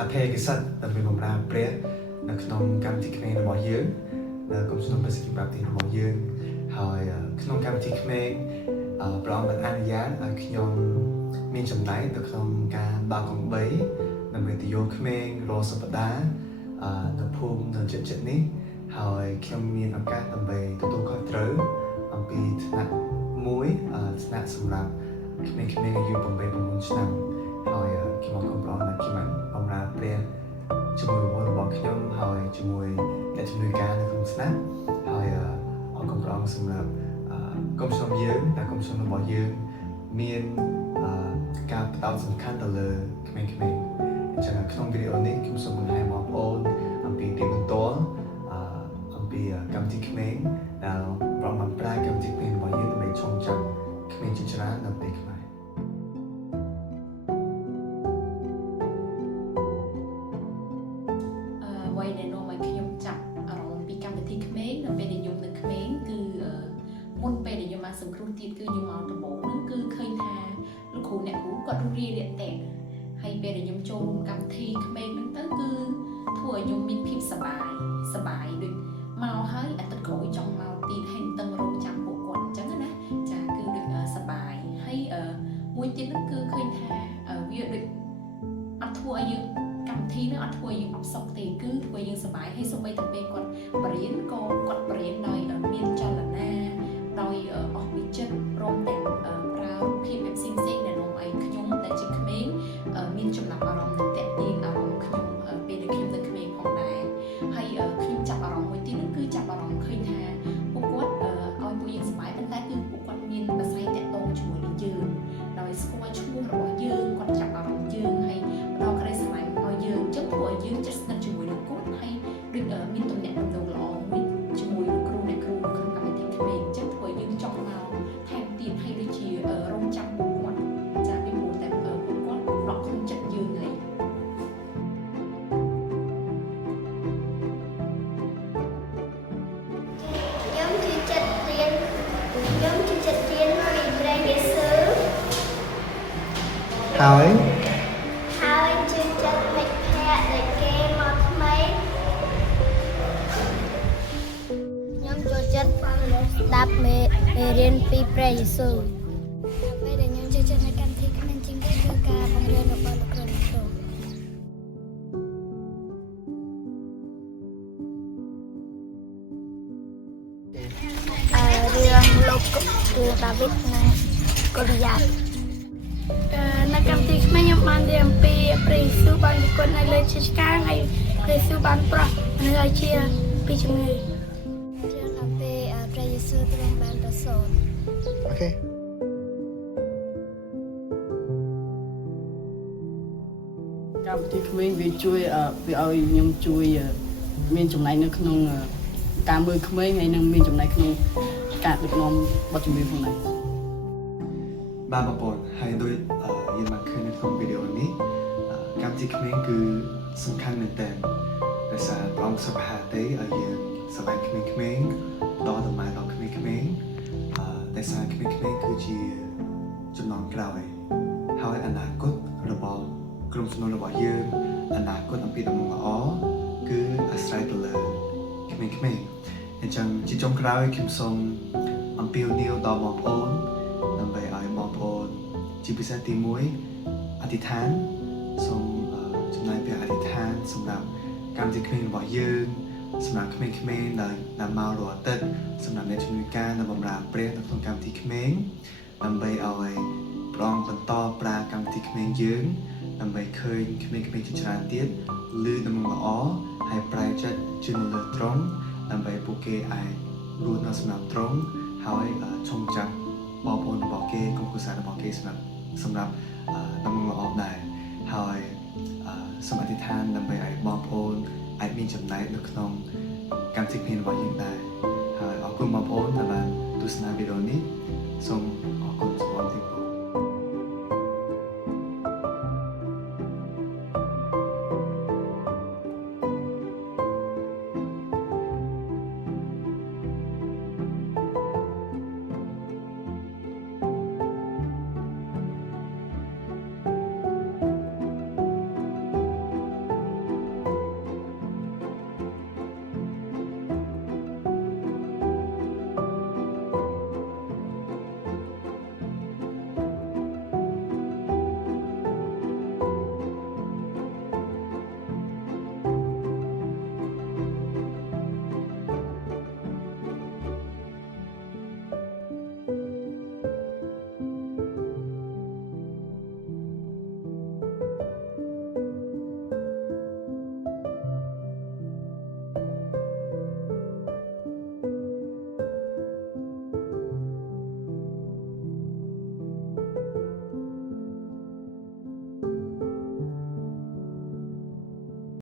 អភ័យកិច្ចដើម្បីបម្រើព្រះនៅក្នុងកម្មវិធីក្មេងរបស់យើងនៅក្រុមជំនុំបរិសុទ្ធប្រាប់ទីរបស់យើងហើយក្នុងកម្មវិធីក្មេងព្រះអង្គបានអនុញ្ញាតឲ្យខ្ញុំមានចំណែកនៅក្នុងការបើកកង់3ដើម្បីទៅយកក្មេងរាល់សប្តាហ៍នៅភូមិនៅជិតនេះហើយខ្ញុំមានឱកាសដើម្បីទទួលខុសត្រូវអំពីថ្នាក់មួយថ្នាក់សម្រាប់ក្មេងៗអាយុ8-9 ឆ្នាំហើយខ្ញុំអរគុណព្រះអង្គដែលខ្ញុំបានបម្រើព្រះជាមួយវត្តរបស់ខ្ញុំហើយជាមួយអ្នកជំនួយការនៅក្នុងថ្នាក់ហើយអរគុណព្រះអង្គសម្រាប់កុំជំនុំយើងតែកុំជំនុំរបស់យើងមានការផ្ដោតសំខាន់ទៅលើក្មេងៗអញ្ចឹងក្នុងវីដេអូនេះខ្ញុំសូមបង្ហាញបងប្អូនអំពីទីបន្ទាល់អំពីកម្មវិធីក្មេងដែលប្រមាណប្រើកម្មវិធីក្មេងរបស់យើងដើម្បីចងចាំក្មេងជាច្រើននៅប្រទេសខ្មែរអ្វីដែលនាំឲ្យខ្ញុំចាប់អារម្មណ៍ពីកម្មវិធីក្មេងនៅពេលដែលខ្ញុំនៅក្មេងគឺមុនពេលដែលខ្ញុំមកសង្គ្រោះទៀតគឺខ្ញុំមកដំបូងហ្នឹងគឺឃើញថាលោកគ្រូអ្នកគ្រូគាត់រៀបរៀងតែហើយពេលដែលខ្ញុំចូលរួមកម្មវិធីក្មេងហ្នឹងទៅគឺធ្វើឲ្យខ្ញុំមានភាពសប្បាយដូចមកហើយអាទិត្យក្រោយចង់មកទៀតហើយតឹងរងចាំពួកគាត់អញ្ចឹងណាចាគឺដូចសប្បាយហើយមួយទៀតហ្នឹងគឺឃើញថាវាដូចអត់ធ្វើឲ្យយើងកម្មវិធីហ្នឹងអត់ធ្វើឲ្យយើងអបសុខទេគឺធ្វើឲ្យយើងសប្បាយហើយសូម្បីតែពេលគាត់បរៀនក៏គាត់បរៀនដោយមានចលនាដោយអស់វិចិត្រព្រមទាំងប្រើរូបភាពផ្សេងៗដែលនាំឲ្យខ្ញុំដែលជាក្មេងមានចំណាប់អារម្មណ៍និងទាក់ទាញអារម្មណ៍ខ្ញុំពេលដែលខ្ញុំនៅក្មេងផងដែរហើយខ្ញុំចាប់អារម្មណ៍មួយទីនោះគឺចាប់អារម្មណ៍ឃើញថាពួកគាត់ឲ្យពួកយើងសប្បាយប៉ុន្តែគឺពួកគាត់មានប្រស័យតាក់ទងជាមួយនឹងយើងដោយស្គាល់ឈ្មោះរបស់យើងគាត់ចាប់អារម្មណ៍យើងហើយផ្ដល់ក្តីស្រឡាញ់ឲ្យយើងអញ្ចឹងធ្វើឲ្យយើងចិត្តស្និទ្ធជាមួយនឹងគាត់ហើយដូចមានទំនាក់ទំនងល្អមួយជាមួយលោកគ្រូអ្នកគ្រូក្នុងកម្មវិធីក្មេងអញ្ចឹងធ្វើឲ្យយើងចង់មកថែមទៀតហើយដូចជារងចាំពួកគាត់ចាពីព្រោះតែពួកគាត់ដកក្នុងចិត្តយើងហើយខ្ញុំជឿចិត្តរៀនពីព្រះយេស៊ូវហើយជឿចិត្តមិត្តភក្តិដែលគេមកថ្មីខ្ញុំចូលចិត្តស្ដាប់មេរៀនពីព្រះយេស៊ូវពេលដែលខ្ញុំចូលចិត្តនៅកម្មវិធីក្មេងជាងគេគឺការបង្រៀនរបស់លោកគ្រូអ្នកគ្រូរឿងលោកដាវីតនិងកូលីយ៉ាតនៅកម្មវិធីក្មេងខ្ញុំបានរៀនអំពីព្រះយេស៊ូវបាននិយាយនៅលើជើងឆ្កាងហើយព្រះយេស៊ូវបានប្រោះនៅឲ្យជាពីជំងឺរឿងអំពីព្រះយេស៊ូវទ្រង់បានប្រសូតអូខេកម្មវិធីក្មេងវាជួយវាឲ្យខ្ញុំជួយមានចំណែកនៅក្នុងការមើលក្មេងហើយនឹងមានចំណែកក្នុងការដឹកនាំបទចម្រៀងផងដែរបាទបងប្អូនហើយដូចយើងបានឃើញនៅក្នុងវីដេអូនេះកម្មវិធីក្មេងគឺសំខាន់មែនទែនដោយសារព្រះអង្គសុខហាទេឲ្យយើងសម្រាប់ក្មេងៗដល់តំណែងដល់ក្មេងៗដោយសារក្មេងៗគឺជាចំណងក្រោយហើយអនាគតរបស់ក្រុមជំនុំរបស់យើងអនាគតអំពីដំណឹងល្អគឺអាស្រ័យទៅលើក្មេងៗអញ្ចឹងជាចុងក្រោយខ្ញុំសូមអំពាវនាវដល់បងប្អូនដើម្បីឲ្យបងប្អូនជាពិសេសទី1អធិដ្ឋានសូមចំណាយពេលអធិដ្ឋានសម្រាប់កម្មវិធីក្មេងរបស់យើងសម្រាប់ក្មេងៗដែលមករាល់អាទិត្យសម្រាប់អ្នកជំនួយការនៅបម្រើព្រះនៅក្នុងកម្មវិធីក្មេងដើម្បីឲ្យព្រះអង្គបន្តប្រើកម្មវិធីក្មេងយើងដើម្បីឃើញក្មេងៗជាច្រើនទៀតឮដំណឹងល្អហើយប្រែចិត្តជឿនៅលើទ្រង់ដើម្បីពួកគេអាចរស់នៅសម្រាប់ទ្រង់ហើយចងចាំបងប្អូនរបស់គេក្រុមគ្រួសាររបស់គេសម្រាប់ដំណឹងល្អដែរហើយសូមអធិដ្ឋានដើម្បីឲ្យបងប្អូនអាចមានចំណែកនៅក្នុងកម្មវិធីក្មេងរបស់យើងដែរហើយអរគុណបងប្អូនដែលបានទស្សនាវីដេអូនេះសូមអរគុណសម្រាប់ទី1